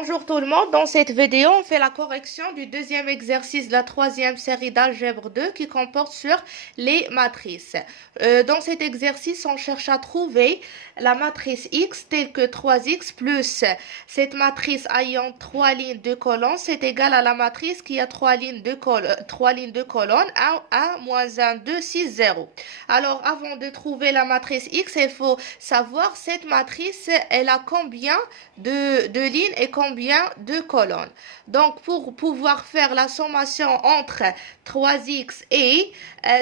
Bonjour tout le monde, dans cette vidéo on fait la correction du deuxième exercice de la troisième série d'algèbre 2 qui comporte sur les matrices. Dans cet exercice on cherche à trouver la matrice X telle que 3X plus cette matrice ayant 3 lignes de colonnes, c'est égal à la matrice qui a 3 lignes de colonnes 1, moins 1, 2, 6, 0. Alors avant de trouver la matrice X, il faut savoir cette matrice elle a combien de lignes et combien de colonnes. Donc, pour pouvoir faire la sommation entre 3x et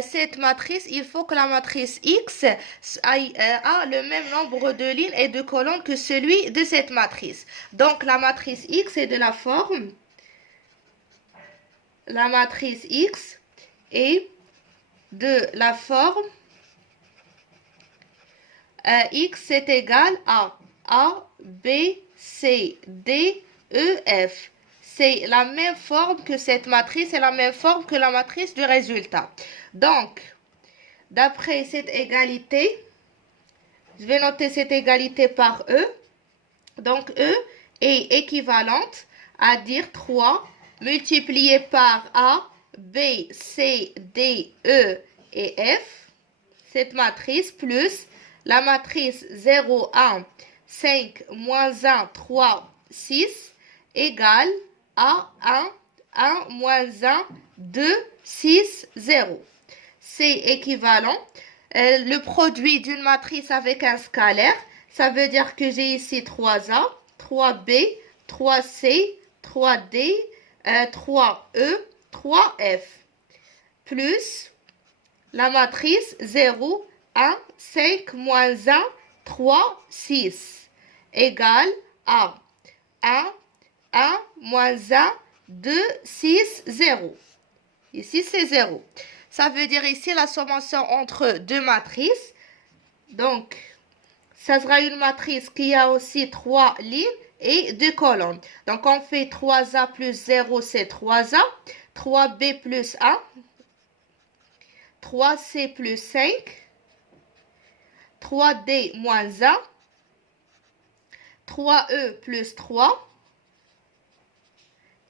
cette matrice, il faut que la matrice X a le même nombre de lignes et de colonnes que celui de cette matrice. Donc, la matrice X est de la forme. La matrice X est de la forme X est égal à A, B, C, D, E, F. C'est la même forme que cette matrice et la même forme que la matrice du résultat. Donc, d'après cette égalité, je vais noter cette égalité par E. Donc, E est équivalente à dire 3 multiplié par A, B, C, D, E et F. Cette matrice plus la matrice 0, 1, 5, moins 1, 3, 6 égale à 1, moins 1, 2, 6, 0. C'est équivalent. Le produit d'une matrice avec un scalaire, ça veut dire que j'ai ici 3A, 3B, 3C, 3D, 3E, 3F, plus la matrice 0, 1, 5, moins 1, 3, 6, égale à 1, moins 1, 2, 6, 0. Ici, c'est 0. Ça veut dire ici la sommation entre deux matrices. Donc, ça sera une matrice qui a aussi 3 lignes et 2 colonnes. Donc, on fait 3A plus 0, c'est 3A. 3B plus 1. 3C plus 5. 3D moins 1, 3E plus 3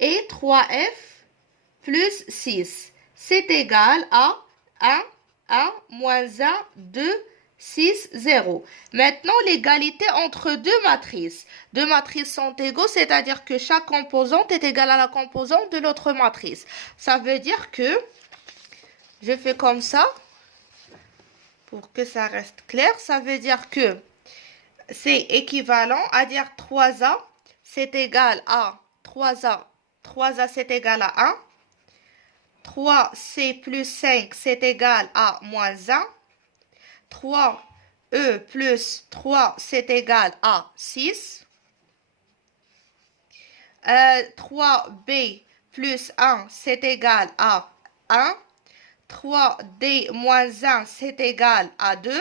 et 3F plus 6. C'est égal à 1, moins 1, 2, 6, 0. Maintenant, l'égalité entre deux matrices. Deux matrices sont égaux, c'est-à-dire que chaque composante est égale à la composante de l'autre matrice. Ça veut dire que, je fais comme ça, pour que ça reste clair, ça veut dire que c'est équivalent à dire 3A, c'est égal à 3A c'est égal à 1. 3C plus 5, c'est égal à moins 1. 3E plus 3, c'est égal à 6. 3B plus 1, c'est égal à 1. 3D moins 1, c'est égal à 2.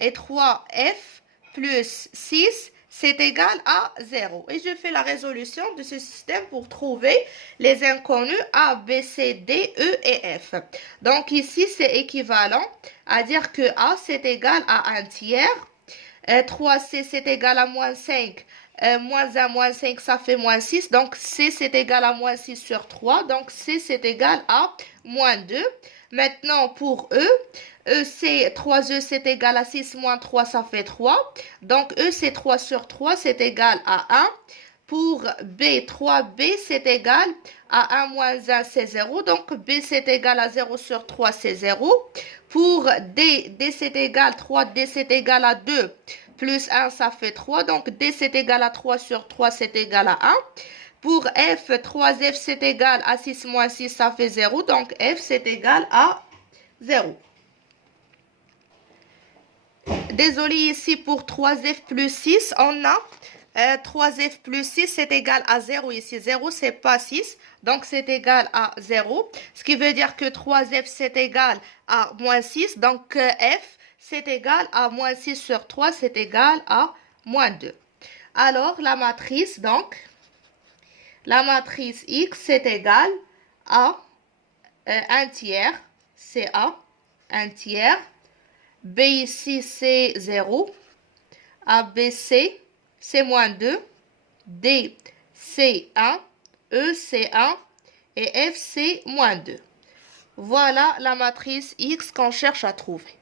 Et 3F plus 6, c'est égal à 0. Et je fais la résolution de ce système pour trouver les inconnus A, B, C, D, E et F. Donc ici, c'est équivalent à dire que A, c'est égal à 1 tiers. 3C, c'est égal à moins 5. Moins 1, moins 5, ça fait moins 6. Donc, C, c'est égal à moins 6 sur 3. Donc, C, c'est égal à moins 2. Maintenant, pour E, c'est 3E, c'est égal à 6 moins 3, ça fait 3. Donc, E, c'est 3 sur 3, c'est égal à 1. Pour B, 3B, c'est égal à 1 moins 1, c'est 0. Donc, B, c'est égal à 0 sur 3, c'est 0. Pour D, D, c'est égal, 3D, c'est égal à 2. Plus 1, ça fait 3. Donc, D, c'est égal à 3 sur 3, c'est égal à 1. Pour F, 3F, c'est égal à 6 moins 6, ça fait 0. Donc, F, c'est égal à 0. Désolé, ici, pour 3F plus 6, on a 3F plus 6, c'est égal à 0 ici. 0, c'est pas 6. Donc, c'est égal à 0. Ce qui veut dire que 3F, c'est égal à moins 6. Donc, F, c'est égal à moins 6 sur 3, c'est égal à moins 2. Alors, la matrice, donc, la matrice X, c'est égal à 1 tiers, c'est A, 1 tiers. B ici, c'est 0. ABC, c'est moins 2. D, c'est 1, E c'est 1 et F c'est moins 2. Voilà la matrice X qu'on cherche à trouver.